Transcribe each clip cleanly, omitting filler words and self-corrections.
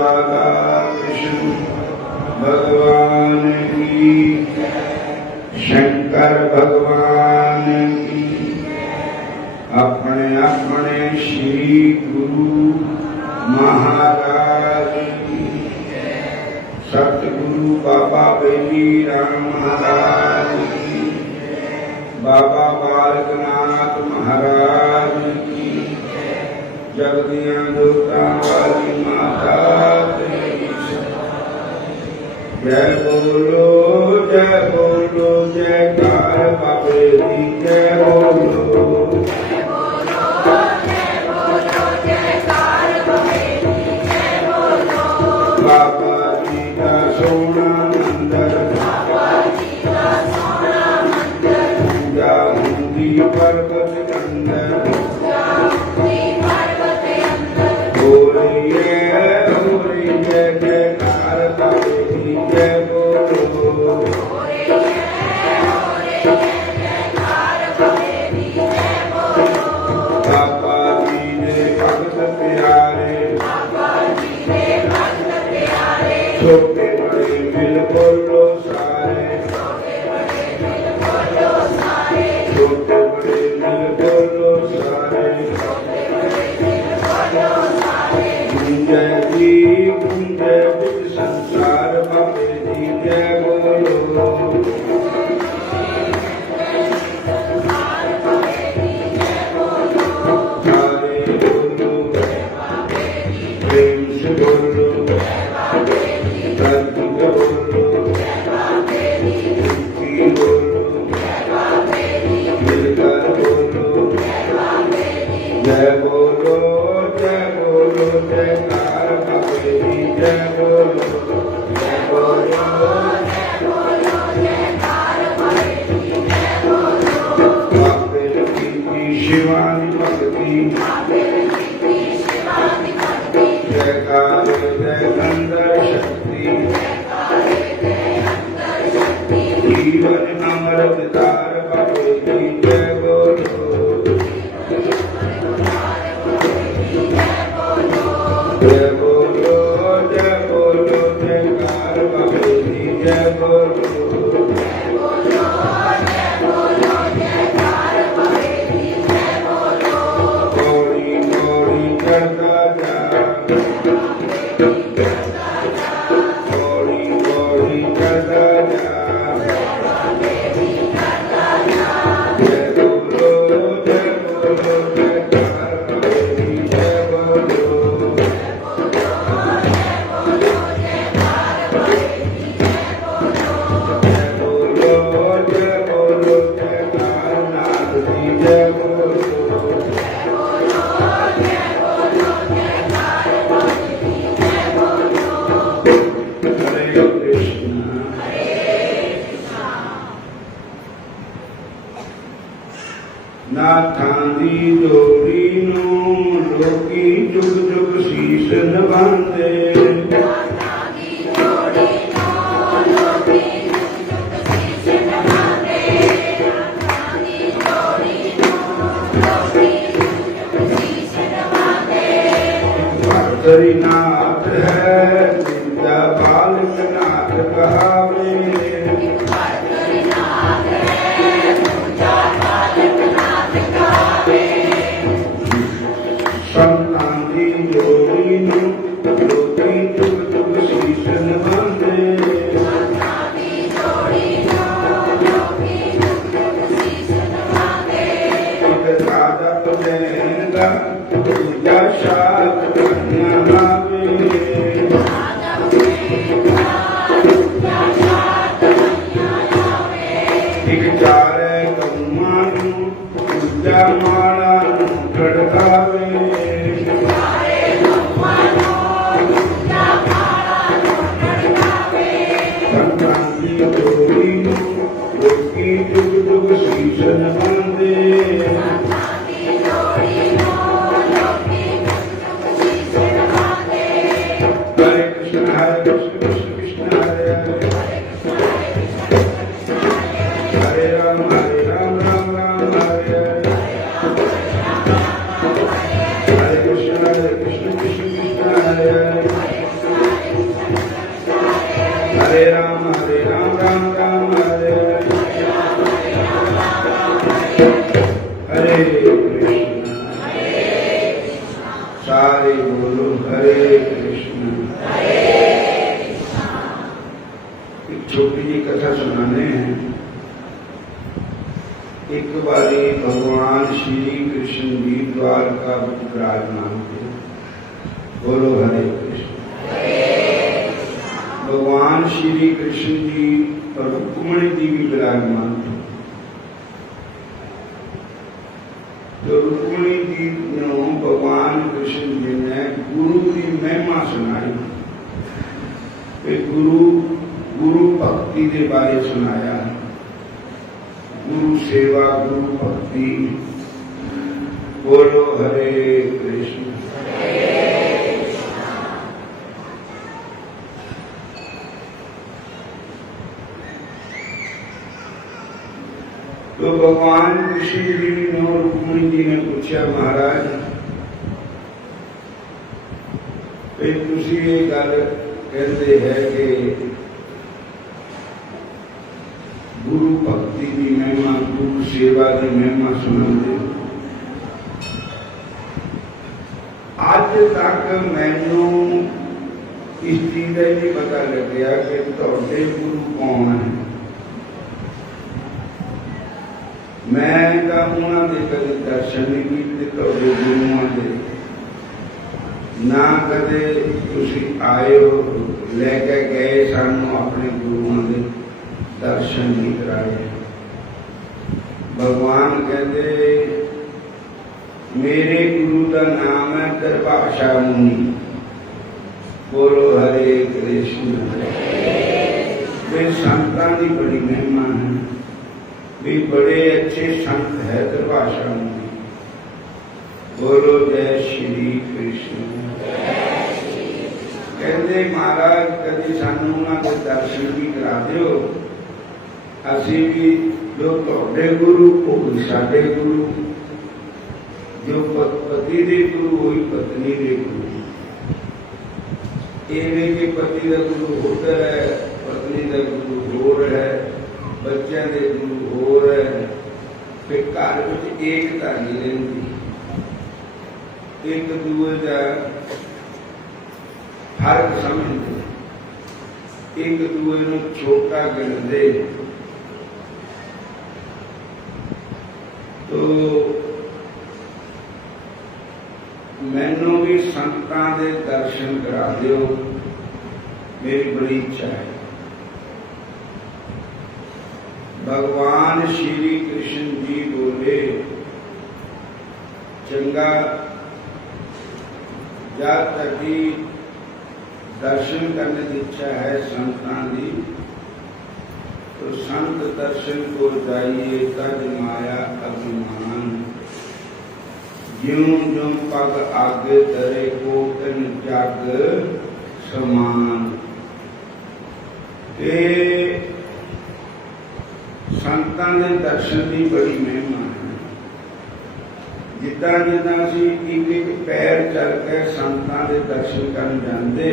राधा कृष्ण भगवान की, शंकर भगवान की। अपने अपने श्री गुरु महाराज की, सतगुरु बाबा बेली राम महाराज की, बाबा बालकनाथ महाराज की, जगदिया दुर्गा वाली माता की। जय बोलो जयकार बाबे की, जय बोलो बाबा जी का सोना मंदिर, पूजा मुंदी पर्वत अंदर, बोलिए जयकार बाबे की, जय बोलो बाबा जी ने भगत प्यारे, छोटे बड़े मिल बोलो सारे, छोटे बड़े मिल बोलो सारे, जय जी जय बुद्ध संसार बाबे जी, जय बोलो सारे बोलो प्रेम से बोलो, धरती पे बोलो, मुक्ति बोलो, मिलकर बोलो, जय बोलो जयकार बाबे जी, जय बोलो बाबे की शिवानी भक्ति, जयकार जय अंदर शक्ति, जीवन अमृतधार बाबे जी, जय बोलो जय बोलो जयकार बाबे जी, जय बोलो गौरी गौरी करता जा, गौरी गौरी करता जा, जय बोलो जयकार बाबे जी, जय बोलो नाथांदी डोरी नूं लोकी जुग जुग शीश नवांदे, नाथ है विद्या बालक नाथ कहावे, संतांदी जोड़ी लोकी जुग जुग शीश नवांदे, एक राजा पदेगा पूजा शाद कन्या एक चारे कौमानू पूजा माला खड़कावे, संतांदी जोड़ी लोकी जुग जुग शीश नवांदे, हरे कृष्ण कृष्ण कृष्ण हरे हरे, हरे राम राम राम हरे हरे, हरे कृष्ण कृष्ण कृष्ण हरे हरे, छोटी जी कथा सुनाने हैं। एक बारी भगवान श्री कृष्ण जी द्वारका विराजमान थे। बोलो हरे कृष्ण। भगवान श्री कृष्ण जी और रुक्मिणी जी भी विराजमान थे। तो रुक्मिणी जी ने भगवान कृष्ण जी ने गुरु की महिमा सुनाई। गुरु भक्ति के बारे सुनाया। गुरु सेवा, गुरु भक्ति। बोलो हरे कृष्ण। तो भगवान कृष्ण जी ने और रुक्मिणी जी ने पूछा, महाराज तुसी ये गल कहते हैं कि गुरु भक्ति की महिमा, गुरु सेवा की महिमा सुनाते। अज तक मैनू इस चीज का नहीं पता लग्या कि तुहाडे गुरु कौन है। मैं तो उन्होंने कभी दर्शन नहीं किए तुहाडे गुरुओं के, ना कदे तुसी आए हो लेके गए सानू अपने गुरुओं के दर्शन नहीं कराए। भगवान कहते मेरे गुरु का नाम है दरभाषा मुनि। बोलो हरे कृष्ण। वे संतां की बड़ी महिमा है, भी बड़े अच्छे संत है दरभाषा मुनि। बोलो जय श्री कृष्ण। कहते महाराज कभी सानू उन्होंने दर्शन भी करा दो, असी भी जो तुहाडे गुरु वो भी साडे गुरु, जो पति दे गुरु वही पत्नी दे गुरु। इवें कि पति का गुरु होकर है, पत्नी का गुरु होर है, बच्चों के गुरु होर है। फिर घर में एकता नहीं रही, एक दूए का फर्क समझते, एक दूए को छोटा गिनते। तो मैनू भी संतां दे दर्शन करा दियो, मेरी बड़ी इच्छा है। भगवान श्री कृष्ण जी बोले चंगा जब तक दर्शन करने की इच्छा है संतां की, तो संत दर्शन को जाइए तज माया अभिमान। ज्यों ज्यों पग आगे तरे को तन जग समान। संतां दे दर्शन की बड़ी महिमा है। जिदा जिदा असी एक एक पैर चल के संतां दे दर्शन कर जाते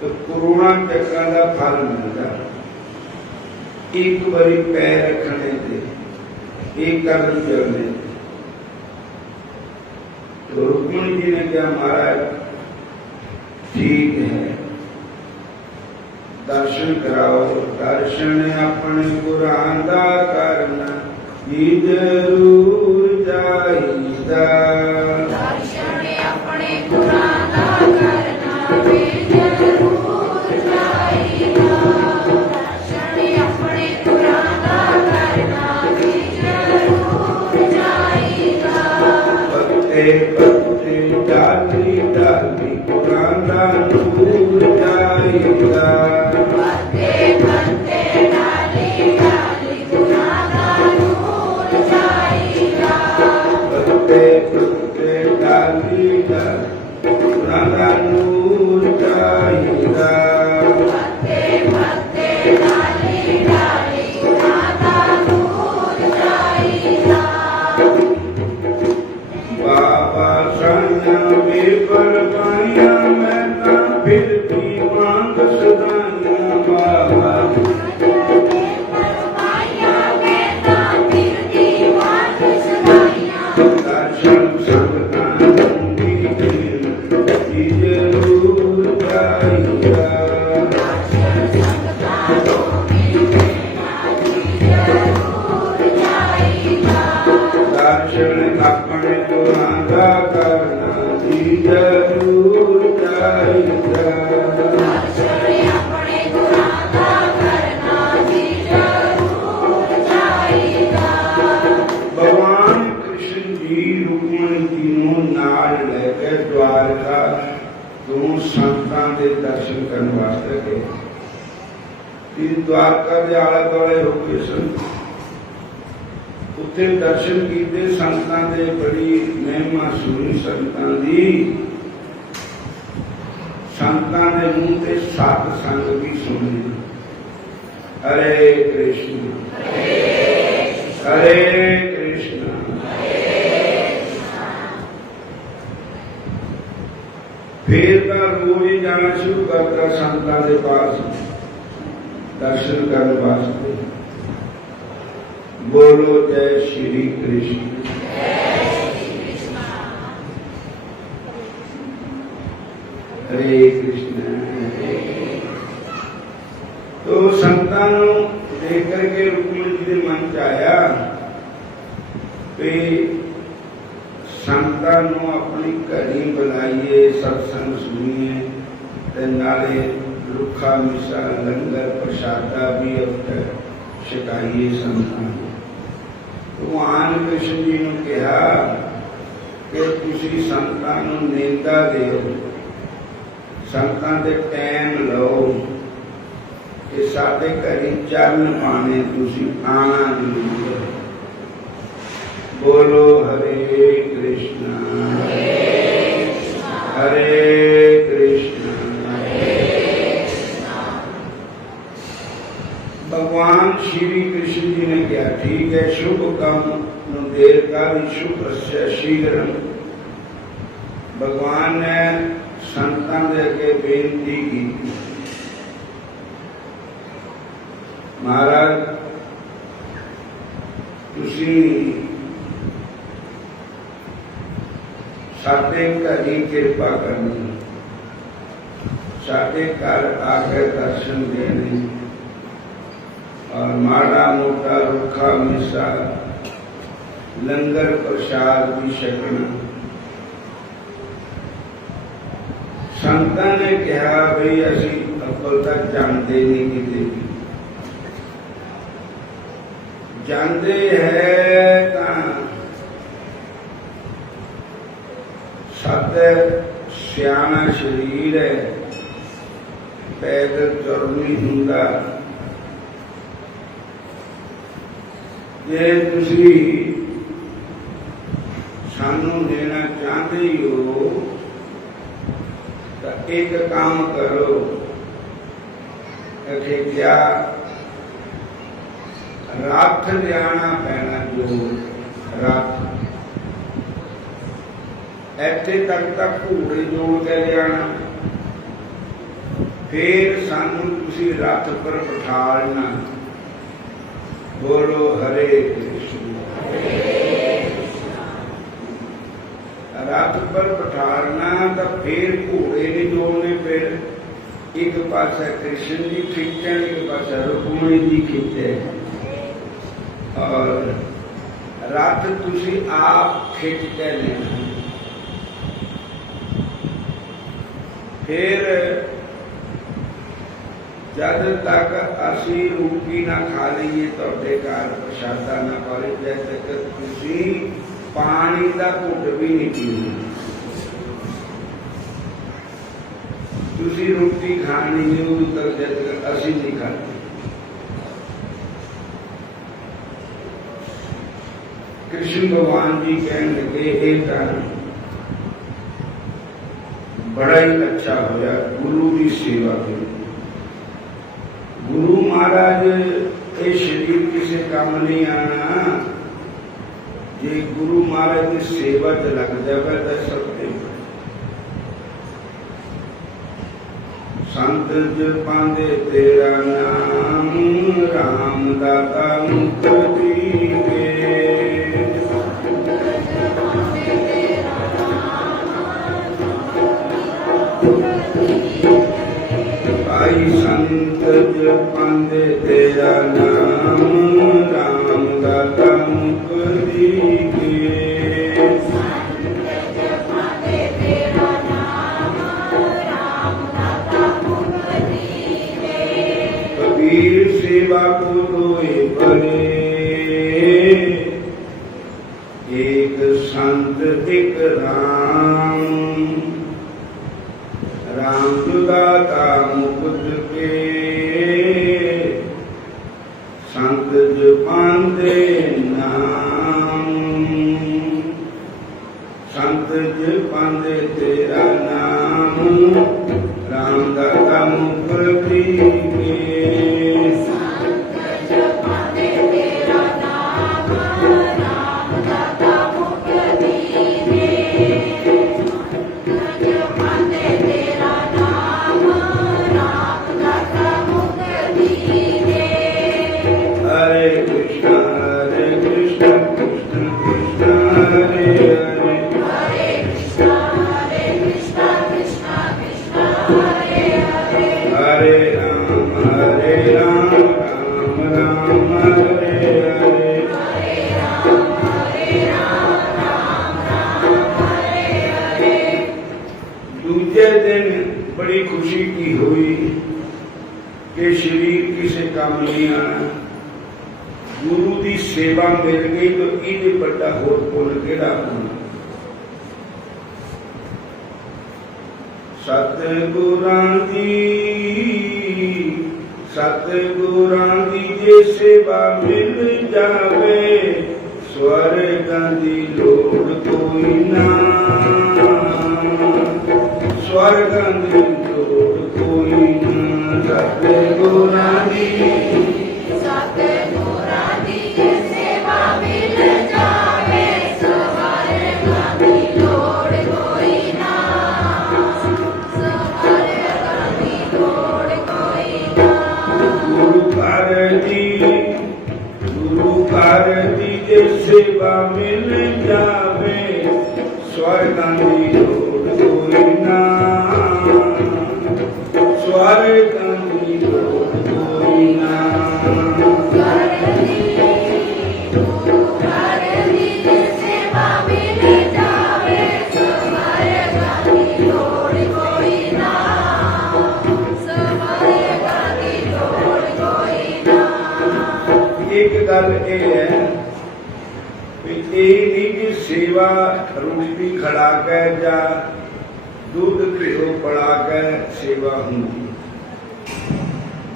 तो करोड़ों चक्रां का फल मिलता। एक बारी पैर रखने से, एक कदम चलने से। तो रुक्मिणी जी ने कहा महाराज ठीक है, दर्शन कराओ। दर्शन अपने कुरान दा करना ही जरूर चाहिदा। दर्शन अपने कुरान दा करना भी जरूर चाहिदा। दर्शन अपने कुरान दा करना भी जरूर चाहिदा। पत्ते पत्ते डाली डाली कुरान दा नूर चाहिदा। पत्ते पत्ते डाली डाली कुरान दा नूर चाहिदा। पत्ते पत्ते डाली डाली कुरान दा नूर चाहिदा। पत्ते पत्ते डाली डाली कुरान दा नूर चाहिदा। बाबा साया में परवाया मैं ता फिरती मांग सदाइया। बाबा दर्शन संतां की जरूर चाहिदा। संतां दे दर्शन करने वास्ते गए। तीन द्वारका दे आले दुआले हो गए सन, उत्थे दर्शन कीते संतां दे, बड़ी महिमा सुनी संतां दी। संतां दे मुंह ते सत्संग भी सुनी। हरे कृष्ण हरे कृष्ण। फिर तो रोज ही जाना शुरू करता संतां दे पास दर्शन करने वास्ते। बोलो जय श्री कृष्ण। हरे कृष्ण। तो संतां नूं देख करके रुक्मिणी जी के मन च आया कि संतां नूं अपनी घड़ी बुलाइए, सत्संग सुनिए ते नाले रुखा मिसा लंगर प्रसादा भी अवसर छकाइए संतां नूं। भगवान कृष्ण जी ने कहा कि तुसी संतां नूं नेता दिओ, संतां दे टाइम लो कि साडे घरी चरण पाने, तुसी आना जरूर। बोलो हरे कृष्ण हरे कृष्ण। भगवान श्री कृष्ण जी ने कहा ठीक है, शुभ काम देर का भी शुभ से शीघ्र। भगवान ने संतां दे अगे बेनती की, महाराज तुसी साडे घरी कृपा करनी, साडे घर आकर दर्शन देने और माड़ा मोटा रुखा मिसा लंगर प्रसाद भी छकना। संतां ने कहा भाई असी अब्बल तक जानते नहीं किते भी, जानते है तां सत सियाना शरीर है, पैदल तुर नहीं हुंदा। जे तुसी सानू देना चाहते ही हो तो एक काम करो, अखे क्या रथ लियाना पैना, जो रथ इत्थे तक घोड़े जोड़ के लियाना, फिर सानू तुसी रथ पर बिठालना। बोलो हरे कृष्ण। रथ पर बिठालना तो फिर घोड़े नहीं जोड़ने, फिर एक पास कृष्ण जी खिंचन, एक पास रुक्मिणी जी खिंचे और रथ तुसी आप खिंच के लेना। फिर जब तक असी रोटी ना खा लीए तो घर प्रसादा ना पाले, जब तक तुसी पानी का घुट भी नहीं पीना। तुसी रोटी खानी नहीं उस तक जब तक असी नहीं खाते। कृष्ण भगवान जी कहने लगे एक बड़ा ही अच्छा होया गुरु की सेवा करी। गुरु महाराज ये शरीर किसी काम नहीं आना, जे गुरु महाराज की सेवा च लग जाए तो सबके संत जपांदे तेरा नाम, राम दाता मुक्ति दे। भाई संत जपांदे तेरा नाम, राम दाता मुक्ति दे। कबीर सेवा को दोए बड़े, एक संत एक राम, राम नाम जुदाता मुकुट के संत जपांदे नाम संत जपांदे तेरा नाम राम दाता मुक्ति के दूजे दिन बड़ी खुशी की हुई कि शरीर किसी काम नहीं आना, गुरु की सेवा मिल गई तो इहदे बड़ा होर पुण्य किहड़ा होना। सतगुरां दी जे सेवा मिल जावे स्वर्गां दी लोड़ कोई ना, स्वर्गां दी लोड़ कोई ना। सतगुरां दी जे सेवा मिल जावे स्वर्गां दी लोड़ कोई ना, स्वर्गां दी लोड़ कोई ना। गुरु घर दी जे सेवा मिल जावे स्वर्गां दी लोड़ कोई ना, स्वर्गां दी लोड़ कोई ना। गुरु घर दी जे सेवा मिल जावे स्वर्गां दी लोड़ कोई ना, स्वर्गां दी लोड़ कोई ना। एक गल ये है कि ਇਹ नहीं कि सेवा रोटी खड़ा के जा दूध घिओ पड़ा के सेवा होंगी,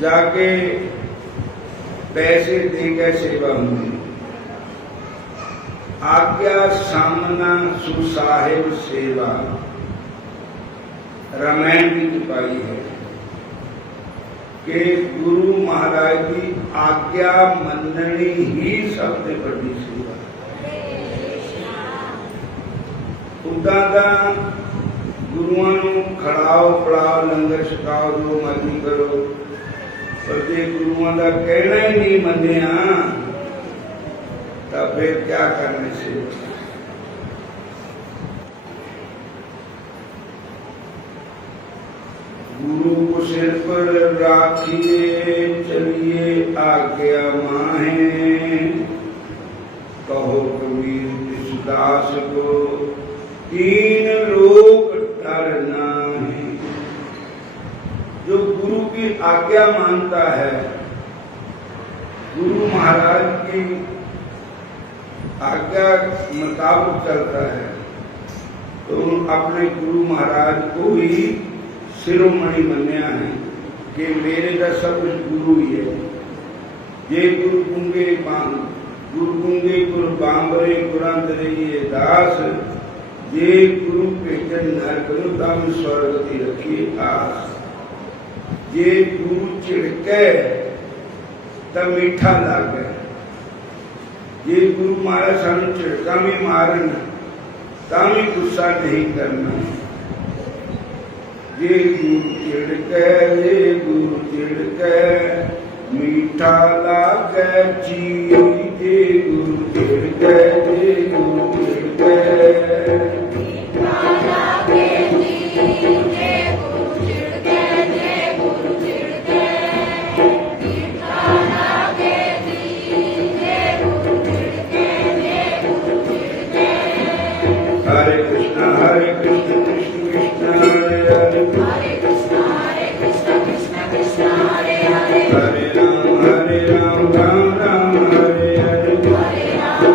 जाके पैसे दे के सेवा होंगी। आज्ञा सामना सुसाहिब सेवा रामायण की छुपाई है कि गुरु महाराज की आज्ञा मननी ही सबसे बड़ी सेवा। उदां दा गुरुआं नूं खड़ाओ पड़ाओ लंगर छकाओ जो मर्जी करो, पर जे गुरुआं दा कहना ही नहीं मन्निया तो फिर क्या करने से। गुरु को सिर पर राखिए चलिए आज्ञा माहे, कहो कबीर तिसदास को तीन लोक डरना है। जो गुरु की आज्ञा मानता है, गुरु महाराज की आज्ञा मुताबिक चलता है, तो अपने गुरु महाराज को ही शिरोमणि मन्या है कि मेरे का सब कुछ गुरु ही है। ये गुरु गुंगे गुरु बांबरे गुरंत रहिए दास, ये गुरु भेजन न करो तम स्वर्ग की रखिए आस। ये गुरु चिड़के तब मीठा लागे, ये गुरु मारा सानू चिड़का भी मारन तां भी गुस्सा नहीं करना। ये गुरु चिड़के मीठा लागे चीज, ये गुरु चिड़के हरे कृष्ण कृष्ण कृष्ण हरे हरे, हरे कृष्ण कृष्ण कृष्ण हरे हरे, हरे राम राम राम हरे हरे, हरे राम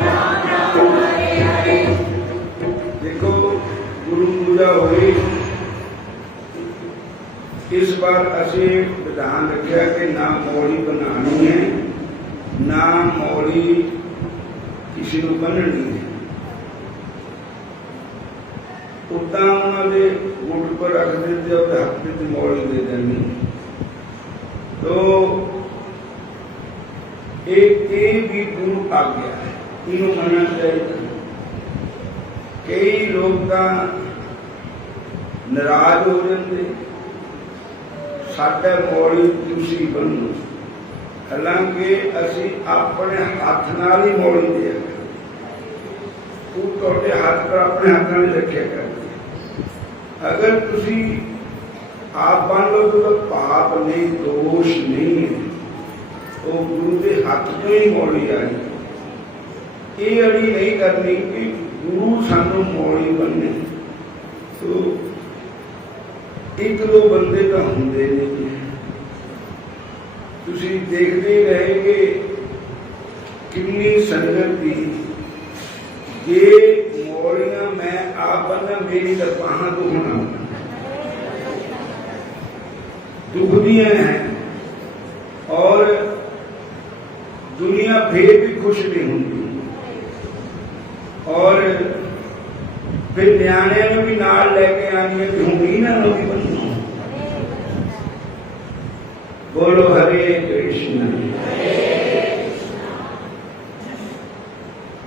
राम राम हरे हरे। इस बार असी विधान रखा कि ना मौली बनानी है, ना मौली किसी को बननी है। उदा उन्होंने गुट पर रख देते और हक में मौली दे देनी। तो ये भी गुरु आ गया है, इन्हों मनना चाहिए। कई लोग नाराज हो जाते, साडा मौली तुसी बनो, हालांकि असी अपने हाथ नाल ही मौली दिया करते, हाथ पर अपने हाथ नाल रखा करते। अगर तुसी आप बन लो तो पाप नहीं, दोष नहीं है, तो गुरु के हाथ में ही मौली आई। ये अड़ी नहीं करनी कि गुरु सानू मौली बनने। तो एक दो बंदे तो होंगे नहीं, तुसी देखते ही रहेंगे कितनी संगत की। ये मौलियां मैं आप बनना, मेरी तो बाहां दुखना दुखदियां हैं, और दुनिया फिर भी खुश नहीं होती। और फिर न्याणिया ने भी नाल लेके आनी है कि होंगी ना नवी बनना। बोलो हरे कृष्ण।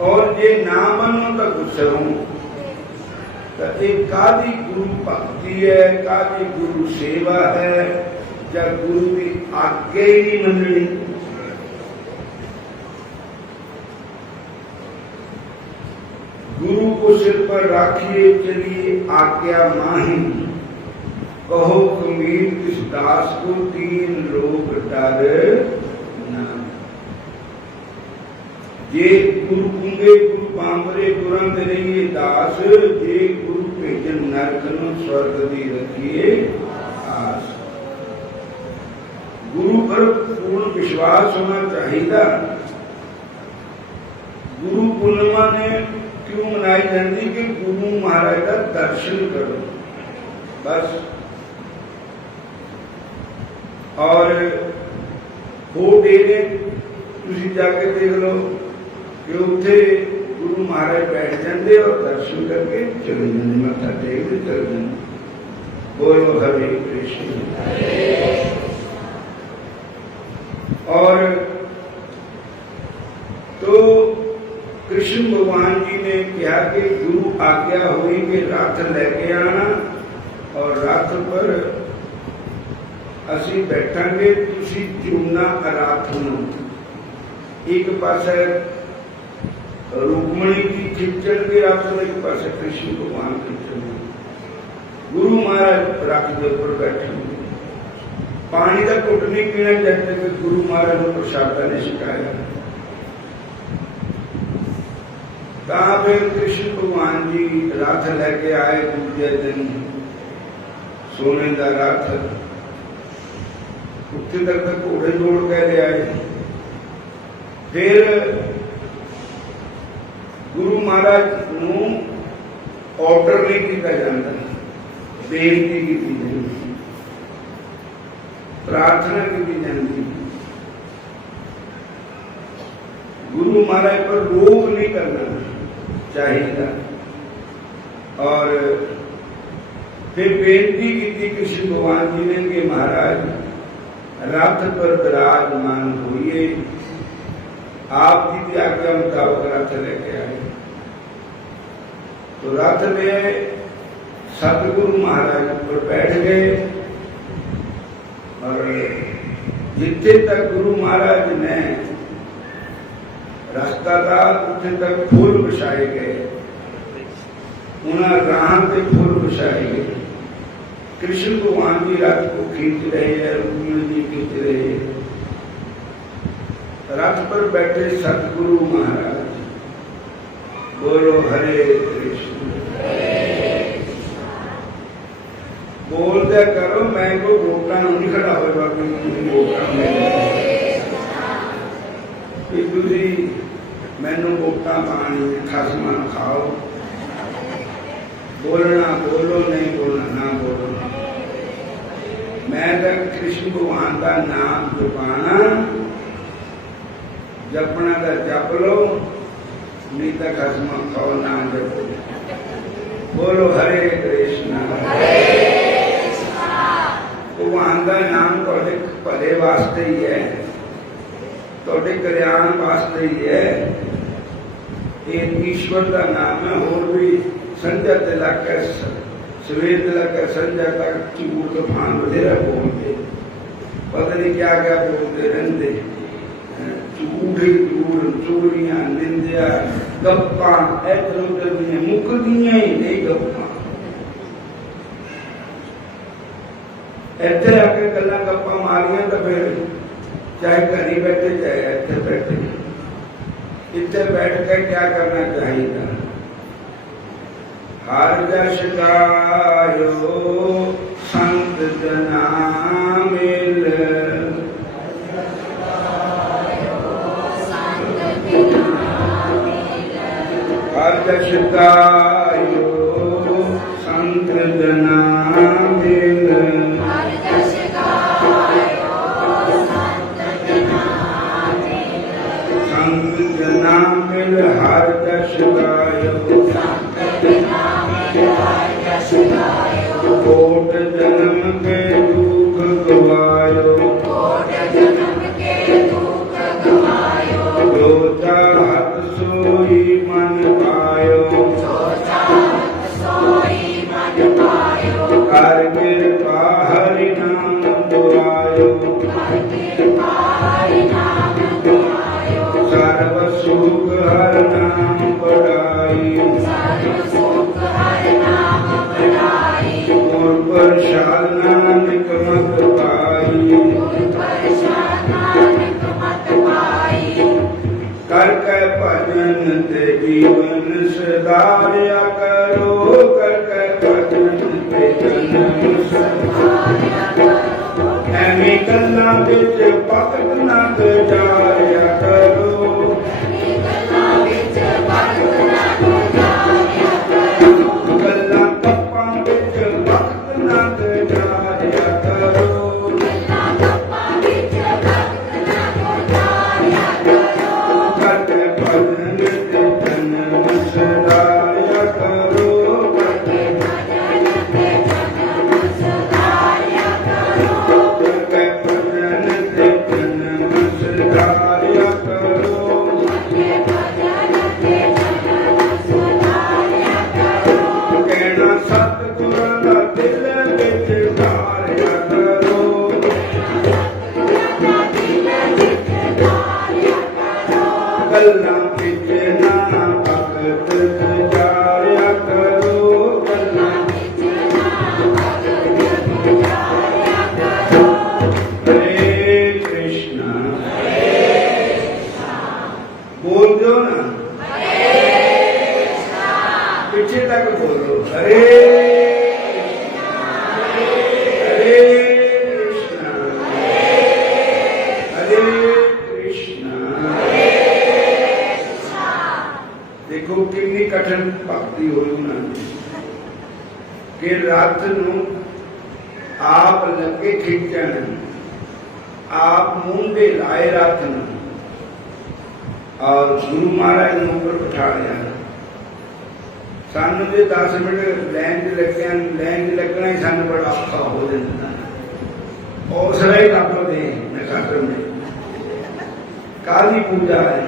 और ये ना बनो तो गुस्सा हूं, तो एक कादी गुरु भक्ति है, कादी गुरु सेवा है, या गुरु की आज्ञा ही नहीं मननी। गुरु को सिर पर राखिए चलिए आज्ञा माही, कहो कबीर किस दास को तीन लोग डर ना। जे गुरु कुंगे गुरु पामरे गुरंद रहिए दास, जे गुरु भेजन नरकन स्वर्ग दी रखिए आस। गुरु पर पूर्ण विश्वास होना चाहिए। गुरु पूर्णिमा ने क्यों मनाई जाती कि गुरु महाराज का दर्शन करो, बस। और वो डेरे तुसी जाके देख लो कि उत्थे गुरु महाराज बैठ जाते और दर्शन करके चले जाते, मत्था टेक के चले जाते। बोलो हरे कृष्ण। और तो कृष्ण भगवान जी ने कहा कि गुरु आज्ञा हुई कि रथ लेके आना, और रथ पर असी बैठांगे, तुसी चुनना रथ नूं। एक पासे रुक्मणी की खिंचण के रथ में, एक पासे कृष्ण भगवान खिंचण। गुरु महाराज रथ के ऊपर बैठे, पानी का घुट नहीं पीना चाहते कि गुरु महाराज को प्रसादा ने सिखाया। फिर कृष्ण भगवान जी रथ लेके आए दूसरे दिन, सोने का रथ। उत्थे तक घोड़े जोड़ के ले आए। फिर गुरु महाराज नूं ऑर्डर नहीं किया जाता, बेनती की जाती, प्रार्थना की जाती। गुरु महाराज पर रोक नहीं करना चाहिए। और फिर बेनती की कृष्ण भगवान जी ने कि महाराज रथ पर विराजमान होइए। आप जी की आज्ञा मुताबिक रथ लेके आए। तो रथ में सतगुरु महाराज पर बैठ गए, और जिथे तक गुरु महाराज ने रास्ता था उठे तक फूल बिछाए गए, उन्हें राह पे फूल बिछाए गए। कृष्ण भगवान जी रथ को खींच रहे हैं, रुक्मिणी जी खींच रहे हैं। रथ पर बैठे सतगुरु महाराज। बोलो हरे कृष्ण। बोल दिया करो, मैं को वोटा नहीं खड़ा होगा, मैनू वोटा पानी खसमा खाओ। बोलना बोलो, नहीं बोलना ना बोलो। मैं तो कृष्ण भगवान का नाम जपाना, जपना तो जप लो, नहीं तो खसम खाओ ना जपो। बोलो हरे कृष्णा। भगवान का नाम थोड़े भले वास्ते ही है, थोड़े कल्याण वास्ते ही है। ये ईश्वर का नाम है। और भी संध्या ते लग सवेर ते लग संध्या तक चूर तूफान बथेरा बोलते, पता नहीं क्या क्या बोलते रहते। झूठ ही झूठ, चोरियां, निंदिया, गप्पा इधर उधर दी मुकदियां ही नहीं। गप्पा इतने आके गल्ला गप्पा मारिया तो फिर चाहे घरी बैठे चाहे इतने बैठे, इतने बैठ कर क्या करना चाहिए? हर जस गायो संत जना मिल, हर जस गायो संत जना मिल, संत जना मिल हर जस गायो, कोट जन्म के दुख गवायो, जो चाहत सोई मन पायो, कर कृपा हरि नाम दुआयो, सर्व सुख हर नाम बढ़ाई, प्रसाद नानक मत पाई, कर के भजन ते जीवन सुधारिया करो, कर के भजन ते जन्म सुधारिया करो, ऐवी गल्लां विच वक्त ना गुजारिया करो, कि रथ नूं आप लगे खिंचण, आप मुंडे लाए रथ नूं और गुरु महाराज ने ऊपर बिठा लिया। सानू जो 10 मिनट लैन लगना ही सानू बड़ा औखा हो जाता, हौसला ही टप दे नक्षत्र में। काली पूजा है,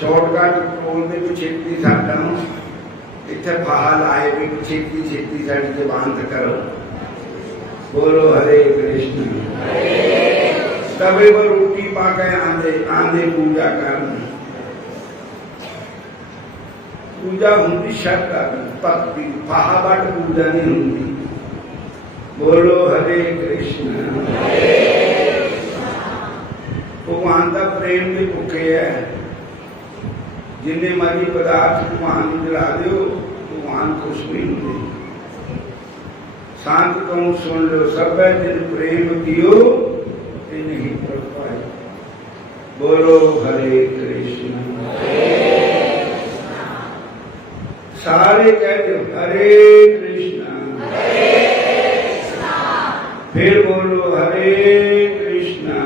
शॉर्टकट बोलते भी छेती साडा इतने फाहा लाए भी छेती छेती साड़ी जबान तक करो। बोलो हरे कृष्ण। तबे पर रोटी पाके आंदे आंदे पूजा करनी। पूजा होंगी श्रद्धा भक्ति, फाहा बट पूजा नहीं होंगी। बोलो हरे कृष्ण। भगवान का प्रेम के भुखे है, जिन्हें मर्जी पदार्थ भगवान जला दो, भगवान खुश नहीं होते। शांत कहूं सुन लो, सब जिन प्रेम कियो नहीं कर पाए। बोलो हरे कृष्ण। सारे कह दो हरे कृष्ण। फिर बोलो हरे कृष्णा।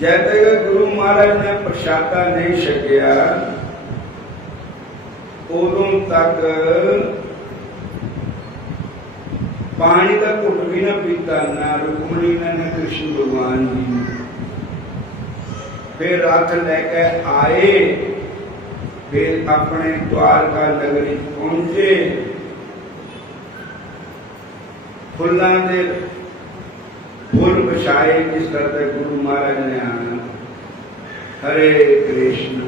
जब तक गुरु महाराज ने प्रसादा नहीं छकिया उदों तक पानी का घुट भी ना पीता, ना रुक्मणी ने ना कृष्ण भगवान जी। फिर रथ लेके आए, फिर अपने द्वारका नगरी पहुंचे। फुल्लां दे फुल बिछाए जिस तरह गुरु महाराज ने आना। हरे कृष्ण।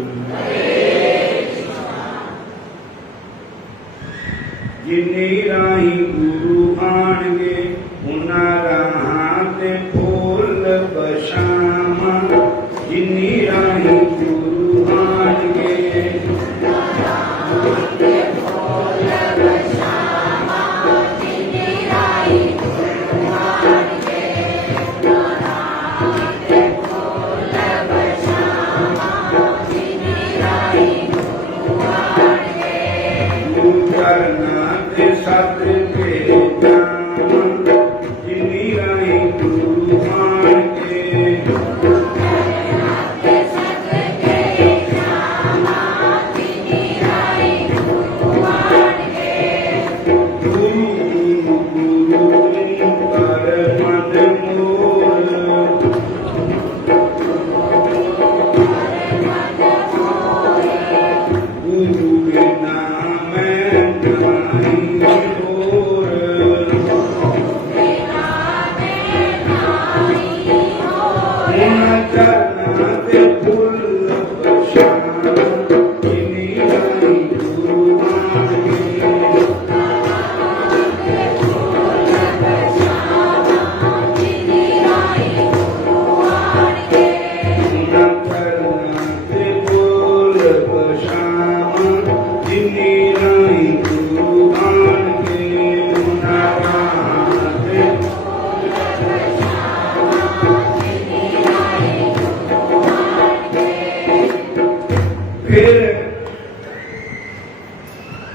जिन्नी राही गुरु आणगे उन्ना राहां ते फुल बछावां। जिन्नी राही गुरु आणगे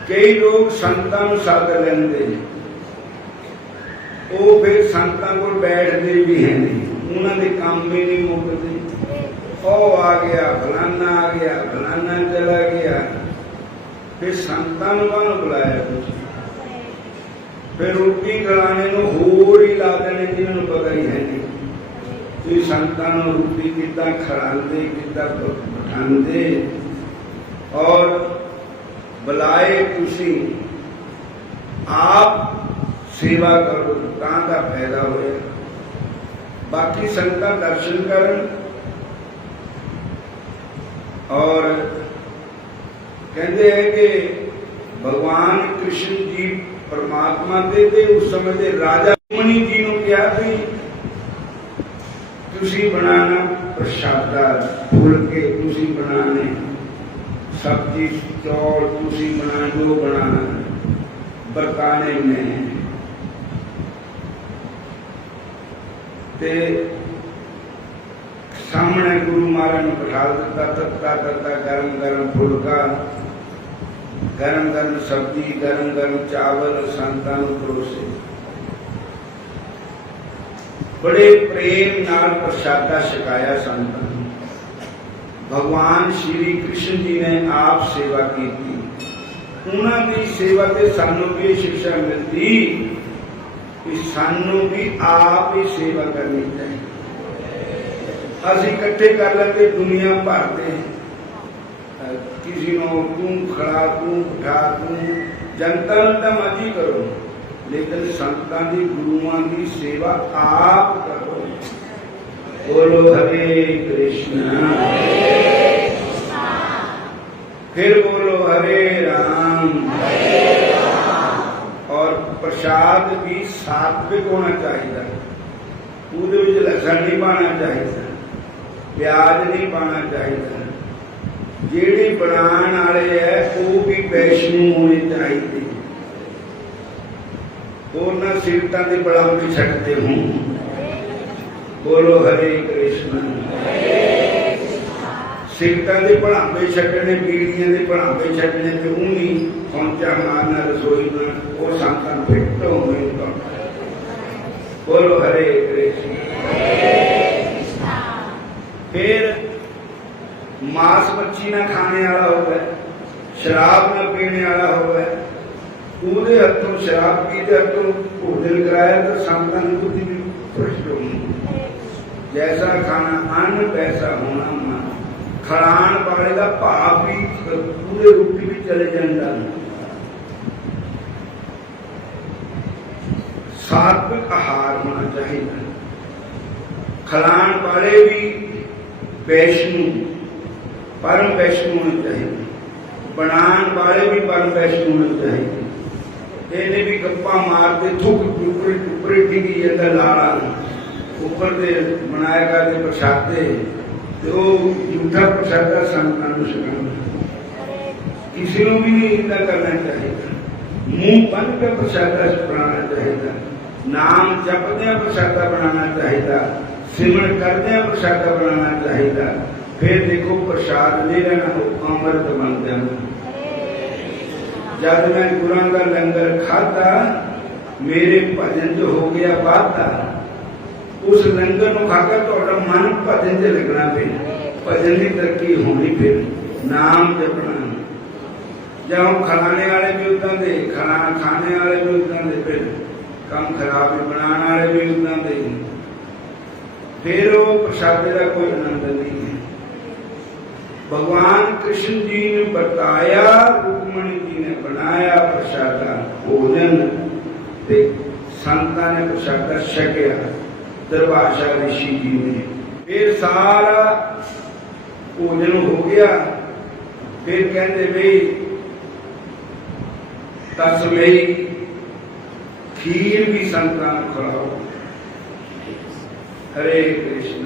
कई लोग संतां नूं सद लैंदे, वो फिर संतां कोल बैठते भी है नहीं, उन्होंने काम भी नहीं मुकते। ओ आ गया फलाना, आ गया फलाना, चला गया। फिर संतां नूं काहनूं बुलाया कुछ, फिर रोटी खिलाने नूं होर ही ला देने जिन्हां नूं पता ही है नहीं। तुसीं संतां नूं रोटी किद्दां खिलांदे, किद्दां बिठांदे, और बुलाए तुसी आप सेवा करो तां दा फायदा होया। बाकी संगतां दर्शन करन और कहते हैं कि भगवान कृष्ण जी परमात्मा दे उस समय दे राजा मणि जी नूं कहा भी तुसी बनाना प्रसादा, फुलके तुसी बनाने, सब्जी चौल तुसी बना, जो बनाना बरताने में। ते सामने गुरु महाराज ने बिठा दिता, तत्ता तत्ता गरम गरम फुलका, गरम गरम सब्जी, गरम गरम चावल संतां नूं परोसे। बड़े प्रेम नाल प्रसादा छकाया संतां नूं। भगवान श्री कृष्ण जी ने आप सेवा की थी। उन्होंने सेवा से सानू भी शिक्षा मिलती कि सानू भी आप ही सेवा करनी चाहिए। असी इकट्ठे कर लेते दुनिया भर दे, किसी को तू खड़ा, तू उठा, तू जनता तो मर्जी करो, लेकिन संतां दी गुरुआं दी सेवा आप करो। बोलो हरे कृष्णा। फिर बोलो हरे राम। और प्रसाद भी सात्विक होना चाहिए, ਉਹਦੇ ਵਿੱਚ लसन नहीं पाना चाहिए, प्याज नहीं पाना चाहिए। ਜਿਹੜੇ ਬਣਾਉਣ वाले है वो भी वैष्णु होने चाहिए। ਉਹਨਾਂ ਸਿਰਤਾਂ ਦੇ ਬਲਾਂਬੇ ਛੱਡਦੇ ਹੋਂ। बोलो हरे कृष्ण। सिरतां दे भड़ांबे छड्डने, पीड़ियां दे भड़ांबे छड्डने, ते उन्हीं पहुंचा मारना रसोई में, वो संतां फिट हो बोलो हरे कृष्ण। फिर मांस मच्छी ना खाने वाला होगा, शराब ना पीने वाला होगा, पूरे हथों शराब पीते हथों भोजन कराया तो संतान की बुद्धि भी भ्रष्ट होगी। जैसा खाना अन्न वैसा होना मन, खड़ाण वाले का भाव भी पूरे रूपी भी चले जाता। सात्विक आहार होना चाहिए। खड़ाण वाले भी वैष्णु परम वैष्णु होने चाहिए, बनान वाले भी परम वैष्णु होने चाहिए। इन्हें भी गप्पा मारते थुक टुकड़े टुकड़े डिगी जाता लाड़ा ऊपर से बनाया करते प्रसादे तो झूठा प्रसादा संतान किसी को भी नहीं इतना करना चाहिए। मुंह बंद कर प्रसादा बनाना चाहिए, नाम जपदे प्रसादा बनाना चाहिए, सिमरण करदे प्रसादा बनाना चाहिए। फिर देखो प्रसाद ले लेना अमृत बन जाना। जब मैं गुरुओं का लंगर खाता मेरे भजन जो हो गया वादा, उस लंगर को खाकर तो मन भजन से लगना, फिर भजन की तरक्की होनी, फिर नाम जपना। जब खिलाने वाले भी उतना दे, खाने वाले भी उतना दे, फिर कम खराब भी बनाने वाले भी उतना दे, फिर वो प्रसाद का कोई आनंद नहीं है। भगवान कृष्ण जी ने बताया, रुक्मणी जी ने बनाया प्रसादा भोजन, संता ने प्रसादा छकिया दरबाशा ऋषि जी ने। फिर सारा भोजन हो गया, फिर कहते भाई तस्मई खीर भी संतान खिलाओ। हरे कृष्ण।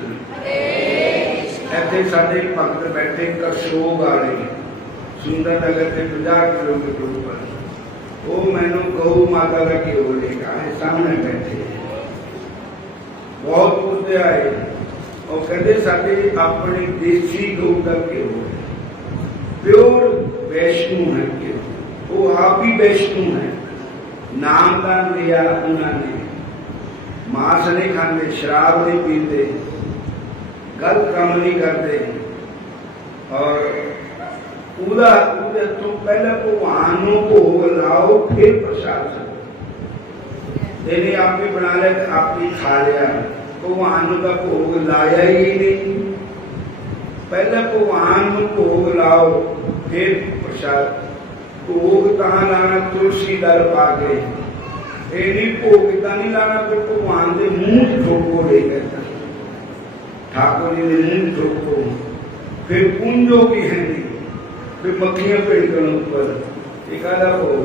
ऐसे साढ़े भक्त बैठे करसोग वाले सुंदर नगर से 50 किलोमीटर ऊपर, वो मैंने गौ माता का घ्यो लेगा सामने बैठे, बहुत पूछते आए और कहते साढ़े अपने देसी गौ का घ्यो प्योर वैष्णु है घ्यो, वो आप ही वैष्णु है। नामदान दिया उन्होंने, मांस नहीं खाते, शराब नहीं पीते, गलत काम नहीं करते, और पूरा तो पहले भगवान भोग लाओ फिर प्रसाद छको। आप भी बना ले, आप भी खा लिया, भगवान का भोग लाया ही नहीं। पहले भगवान भोग लाओ फिर प्रसाद। भोग कहाँ लाना? तुलसी दल पा के, भोग इतना नहीं लाना, फिर भगवान के मुंह ठोको लेकर ठाकुर जी ने मुंह ठोको, फिर कुंजो भी है नहीं, फिर मक्खियां पेड़ ऊपर एकादा भोग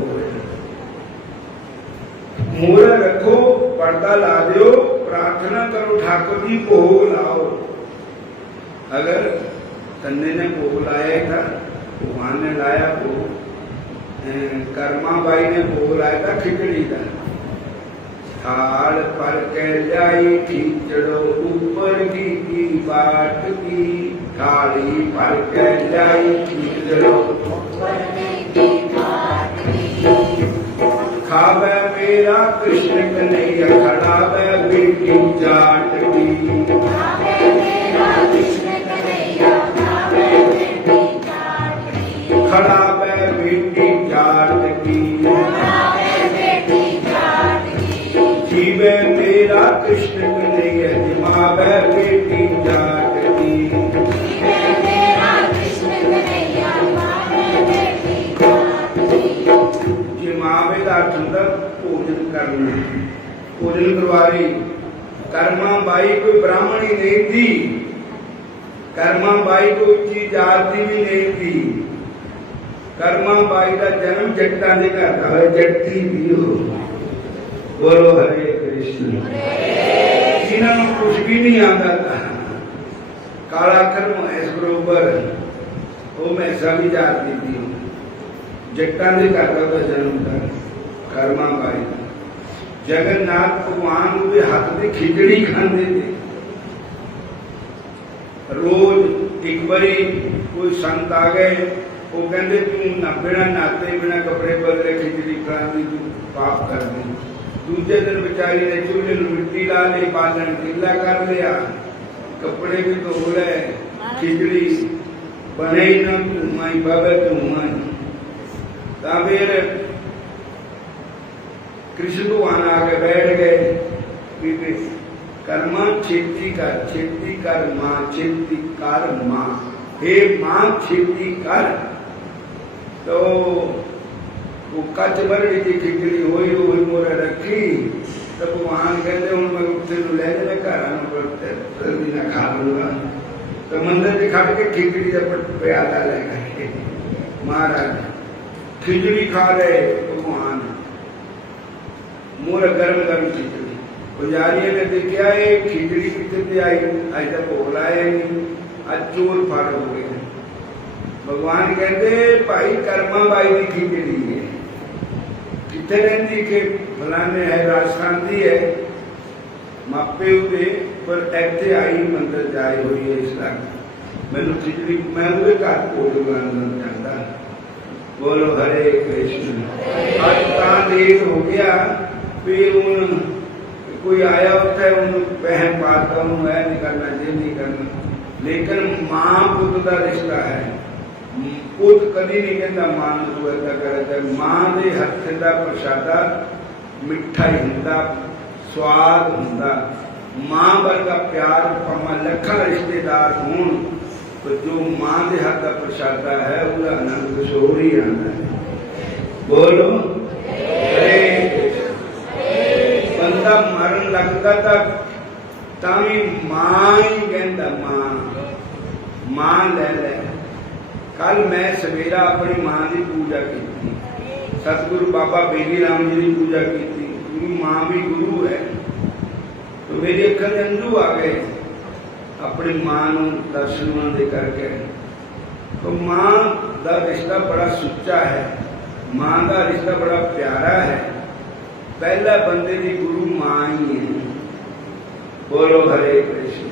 मोरा रखो, पर्दा ला दो, प्रार्थना करो ठाकुर जी भोग लाओ। अगर तन्ने ने भोग लाया था, भगवान ने लाया भोग, कर्मा बाई ने भोग लाया था खिचड़ी का। थाल पर के जाई खींचड़ो ऊपर की बाट की, थाली पर के जाई खींचड़ो खावे मेरा कृष्ण कन्हैया, खड़ावे बेटी जाट की, खड़ावे बेटी जाट की, जीवे मेरा कृष्ण कन्हैया, जिमावे बेटी जाट की। जिमावे का अर्थ होता भोजन करना, भोजन करवारी। कर्मा बाई कोई ब्राह्मणी नहीं थी, कर्मा बाई कोई उच्ची जाति भी नहीं थी। कर्मा बाई का जन्म जट्टा ने कहा था, जट्टी भी हो। बोलो हरे कृष्ण। जिन्होंने कुछ भी नहीं आता था, काला कर्म है बरोबर, वो मैं सभी जाती थी। जट्टा ने करता था जन्म का कर्मा बाई। जगन्नाथ भगवान भी हाथ में खिचड़ी खाते थे रोज। एक बारी कोई संत आ गए, वो कहते तू बिना नाते बिना कपड़े बदले खिचड़ी खाती, तू पाप कर दी। दूजे दिन बेचारी ने चूल्हे में मिट्टी ला ली, बालन ढीला कर लिया, कपड़े भी धो ले, खिचड़ी बने ही ना धूमाई बाबे धूमाई। फिर कृष्ण भगवान आके बैठ गए, कर्मा छेती कर माँ, छेती कर माँ, हे माँ छेती कर। तो वो कच बरड़ी की खिचड़ी हुई मोरे रखी, तो भगवान कहते हूँ मैं तेन ले जाना घर जल्दी ना खा लूंगा। तो मंदिर से खा के खिचड़ी प्याला ले गए महाराज, खिचड़ी खा रहे भगवान, मोर गर्म गर्म खिचड़ी। पुजारी ने देखा ये खिचड़ी कितने आई, अज तक भोग लाया नहीं, आज चोर फड़ हो गए। भगवान कहते भाई कर्मा बाई की खिचड़ी है, कितने रहती के फलाने है राजस्थान की है, मापे उते पर ऐसे आई मंदिर जाए हुई है। इस तरह मैंने खिचड़ी मैं उसे घर भोग लाना चाहता। बोलो हरे कृष्ण। आज देर हो गया, फिर उन कोई आया होता है उन्हें बहन पाता हूँ, मैं नहीं करना ये नहीं करना, लेकिन माँ पुत्र का रिश्ता है। पुत कभी नहीं कहता मां तू ऐसा करे, मां के हथ का प्रसादा मिठा ही होंदा, स्वाद होंदा। मां वर्गा प्यार भावें लखा रिश्तेदार होण, तो जो मां के हाथ का प्रसादा है उसका आनंद कुछ होर ही आता है। बोलो बंदा मरन लगता था भी मां ही कहता मां ले ले। कल मैं सवेरा अपनी मां की पूजा की, सतगुरु बाबा बेली राम जी की पूजा की। मेरी मां भी गुरु है, तो मेरी अखा के अंजू आ गए अपनी मां को दर्शन दे करके। तो मां का रिश्ता बड़ा सुच्चा है, मां का रिश्ता बड़ा प्यारा है। पहला बंदे की गुरु मां ही है। बोलो हरे कृष्ण।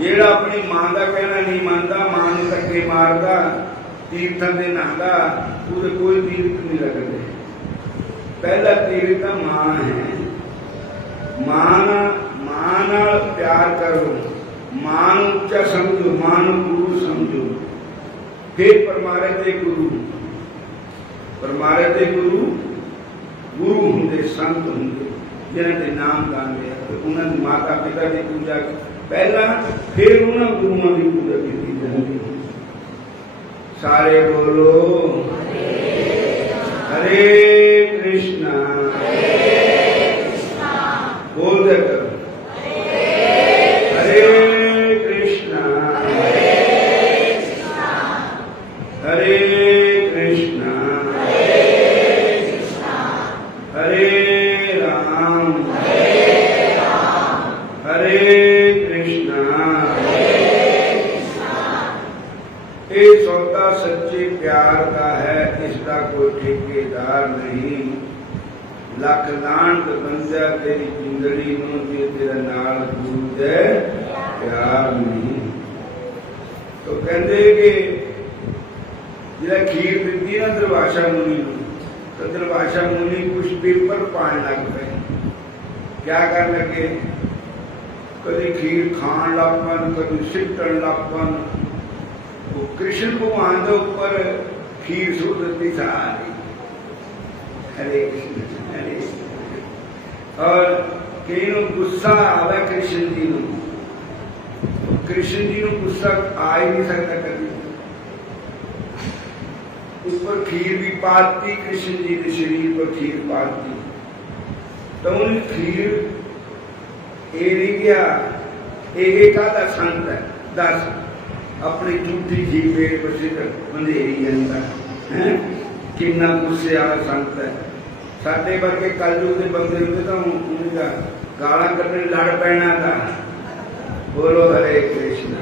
जेड़ा अपनी मां का कहना नहीं मानता, मां को धक्के मारदा, तीर्थां दे नहांदा, पूरे कोई तीर्थ नहीं लगते। पहला तीर्थ मां है। मां नाल प्यार करो, मां नूं उच्चा समझो, मां नूं गुरु समझो। फिर परमारे दे गुरु, परमारे दे गुरु गुरु होंगे, संत होंगे जिन्हां दे नाम गांदे, उन्हां दी माता पिता की पूजा पहला, फिर उन्होंने गुरुओं की पूजा की जाती। सारे बोलो हरे कृष्णा, बोलते करो हरे कृष्णा, हरे कृष्णा, हरे राम, हरे ये सौदा सच्चे प्यार का है, इसका कोई ठेकेदार नहीं। लख लांट बंदा तेरी जिंदड़ी नूं जे तेरा नाल गुरु दे प्यार नहीं। तो कहते कि जिहड़ा खीर दिती ना दुर्वासा मुनि नूं, तो दुर्वासा मुनि कुछ पेपर पान लग पे। क्या कर लगे, कभी खीर खान लग पन, कभी सिटन लग पन। वो कृष्ण भगवान के ऊपर खीर सुट दी सारी। हरे कृष्ण हरे कृष्ण। और कई गुस्सा आवे कृष्ण जी को, कृष्ण जी को गुस्सा आ ही नहीं सकता कभी। ऊपर खीर भी पाती, कृष्ण जी के शरीर पर खीर पाती, तो उन्हें खीर ये नहीं गया। एक का संत है, दस अपनी झूठी घी पेट पर बंधेरी जाता है, कितना गुस्से वाला संत है। साडे वर्गे कलयुग के बंदे होते तो उनका गाला कटने लड़ पैना था। बोलो हरे कृष्ण।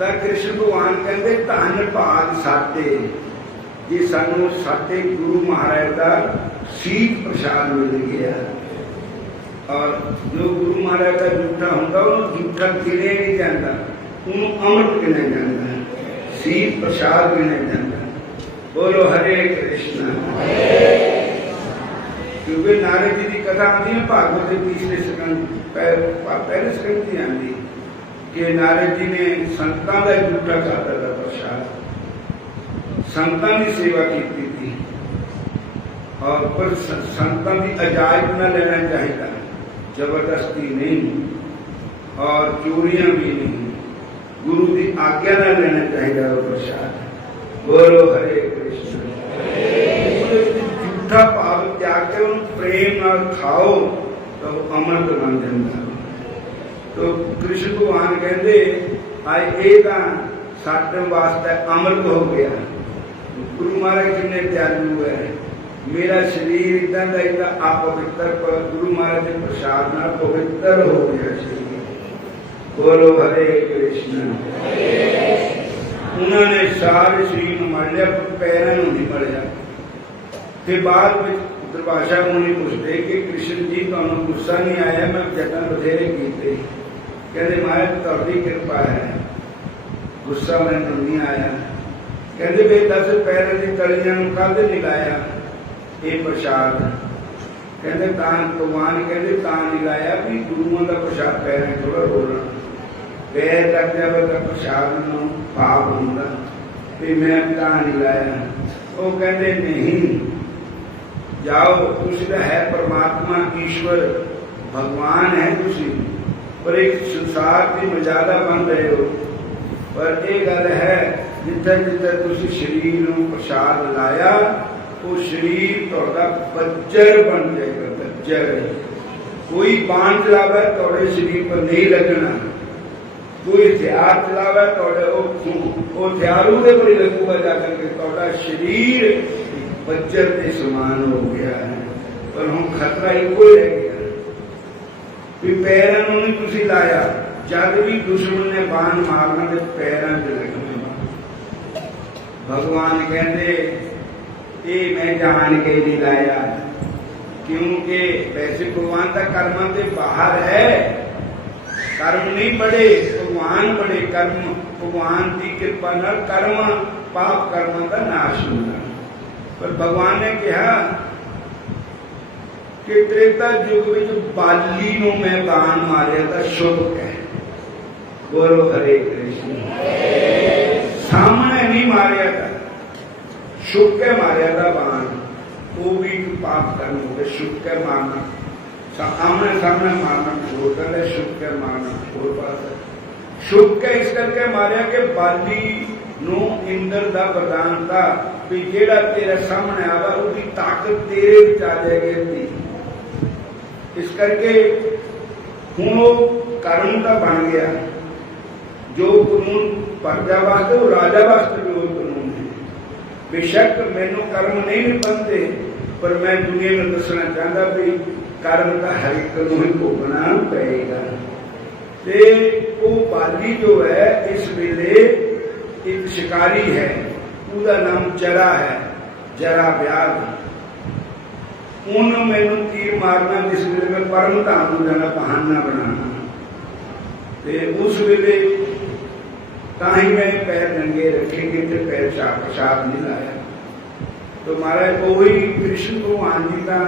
तो कृष्ण भगवान कहते धन भाग साडे, ये सानू साडे गुरु महाराज का सीख प्रसाद मिल गया। और जो गुरु महाराज का जूठा होंगे उन्होंने जूठा गिने नहीं जाता, उन्होंने अमृत गिना जाता है, सीख प्रसाद गिना जाता है। बोलो हरे कृष्ण। क्योंकि नारद जी की कथा आती है भागवत के तीसरे सकंद पहले सकंद की आती कि नारद जी ने संतां का झूठा खाता था प्रसाद, संतां की सेवा की थी और पर संतां की इजाजत न लेना चाहिए, जबरदस्ती नहीं और चोरियां भी नहीं, गुरु की आज्ञा न लेना चाहिए वो प्रसाद। बोलो हरे कृष्ण। झूठा भाव त्याग के उन प्रेम नाल खाओ तो अमृत बन जाता। तो कृष्ण भगवान कहते आज ये साडे वास्ते अमृत हो गया। गुरु महाराज किन्ने त्यागू है, मेरा शरीर इदा का इदा अपवित्र पर गुरु महाराज के प्रसाद नाल पवित्र हो गया शरीर। बोलो हरे कृष्ण। उन्होंने सारे शरीर मर लिया पर पैरों नहीं मरिया। फिर बाद में दुर्भाषा मुनि पूछते कि कृष्ण जी तुहानू गुस्सा नहीं आया? मैं जतन बथेरे किए, कहते महाराज तुहाडी कृपा है, गुस्सा मैनू नहीं आया। कहते वे 10 पैरों की तलियां कद नहीं लाया ये प्रसाद? कहते भगवान कहते नहीं लाया भी गुरुओं का प्रसाद पैरों थोड़ा रोलना, पैर लग जाए तो प्रसाद में पाप होगा, भी मैं नहीं लाया। वो कहते नहीं, जाओ तुझे है परमात्मा ईश्वर भगवान है तुसी, पर एक संसार की मर्यादा बन रहे हो। पर एक गल है जिथे जिथे तुसी शरीर नूं प्रसाद लाया वो शरीर तुहाडा बज्जर बन जाएगा, बज्जर। कोई बाण चलावे तुहाडे शरीर पर नहीं लगना, कोई हथियार चलावे तुहाडे वो हथियार उहदे पर ही लगूगा जाकर के तुहाडा शरीर बज्जर के समान हो गया है। पर हम खतरा एको ही रह गया भी पैरों नूं नहीं तुसी लाया, जब भी दुश्मन ने बाण मारना तो पैरों च लगना। भगवान कहते ये मैं जान के नहीं लाया, क्योंकि वैसे भगवान का कर्म के बाहर है, कर्म नहीं बड़े भगवान बड़े, कर्म भगवान की कृपा नाल कर्म पाप कर्म का नाश होगा। पर भगवान ने कहा कि त्रेता युग में बाली नूं मैं बाण मारिया था शुभ है। बोलो हरे कृष्ण। सामने नहीं मारिया था, शुभ के मारिया था बाण, वो भी पाप कर्म हो गए। शुभ के मारना, आमने सामने मारना छोड़ कर शुभ के मारना छोड़ पाता। शुभ के इस करके मारिया कि बाली नूं इंद्र दा वरदान था भी जेड़ा तेरे सामने आवा उसकी ताकत तेरे विच आ जाएगी। इस करके हुण वो कर्म का बन गया, जो कानून प्रजा वास्ते वो राजा वास्ते भी वो कानून है। बेशक मैनू कर्म नहीं बनते, पर मैं दुनिया में दसना चाहता भी कर्म का हर एक कानून भोगना पड़ेगा। ते वो बाली जो है इस वेले एक शिकारी है, उसका नाम जरा है, जरा व्याध। उन मैनू तीर मारना जिस वेले मैं परम धाम को जाना बहाना बनाना, ते उस वेले ताही मैं पैर नंगे रखेंगे तो पैर प्रसाद नहीं लाया। तो महाराज वही कृष्ण भगवान जी का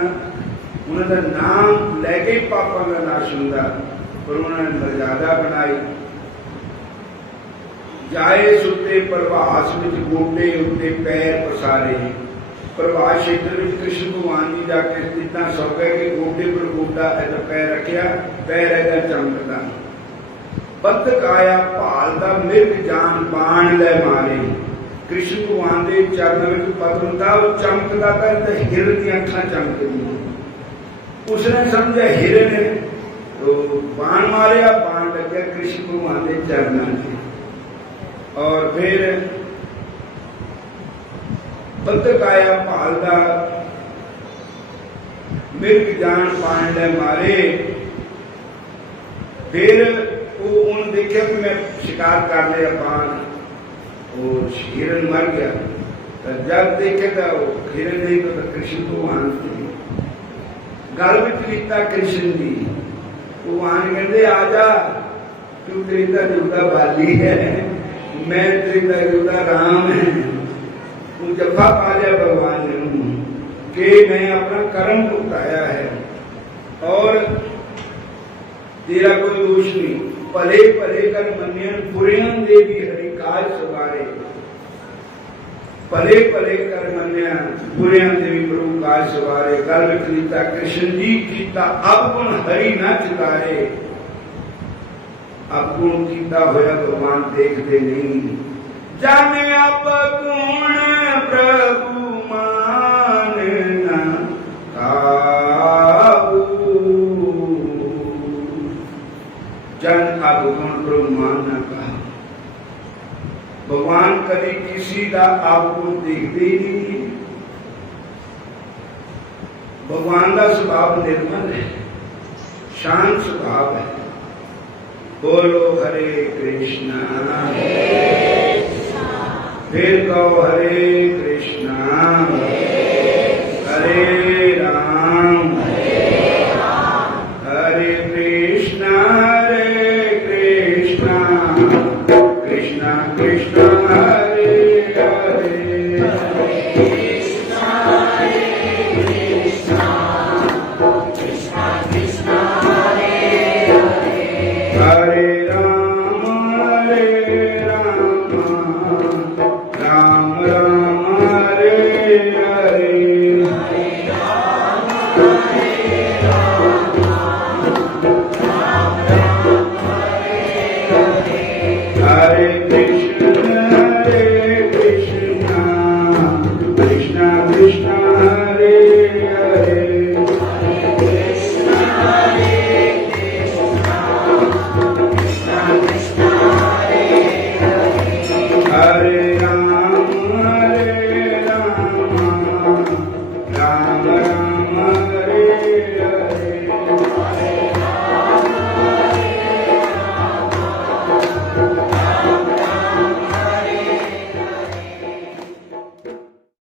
उन्होंने नाम लैके पापा का नाश होंदा, पर उन्होंने मर्यादा बनाई। जाए सुते प्रभास में गोटे उत्ते पैर पसारे। प्रभास क्षेत्र में कृष्ण भगवान जी जाके इतना सौ गए कि गोटे पर गोटा ऐसा पैर रखिया, पैर ऐसा चमकदा। बदक आया भालदा मिर्ग जान बाण ले मारे। कृष्ण भगवान के चरण में पद्म था, वो चमकदा था तो हिरण की अखां चमकदी। उसने समझा हिरण है तो बाण मारिया, बाण लग गया कृष्ण भगवान के चरणों में। और फिर बदक आया भालदा मिर्ग जान बाण ले मारे। फिर वो उन देखा कि मैं शिकार कर लिया बाण, वो हिरण मर गया। तो जब देखेगा वो हिरण नहीं तो कृष्ण भगवान गल विच लीता कृष्ण जी। भगवान कहते आ जा, तू त्रेता युग दा बाली है, मैं त्रेता युग दा राम है। तू जफा पा लिया भगवान ने, कि मैं अपना कर्म भुगताया है और तेरा कोई दोष नहीं। भले भले कर मन्यन बुरियां दे भी हरि काज सवारे। भले भले कर मन्या बुरियां दे भी प्रभु काज सवारे। गर्व कीता कृष्ण जी कीता अब गुण हरि न चितारे। अब गुण कीता होया भगवान देखते नहीं। जाने अब गुण प्रभु मान न काबू। जन अब गुण प्रभु मान न कहा। भगवान कभी किसी का आपको देखते ही नहीं। भगवान का स्वभाव निर्मल है, शांत स्वभाव है। बोलो हरे कृष्णा फिर कहो हरे कृष्णा हरे राम हरे कृष्णा कृष्णा कृष्णा हरे हरे हरे राम राम राम हरे हरे। हरे कृष्णा कृष्णा कृष्णा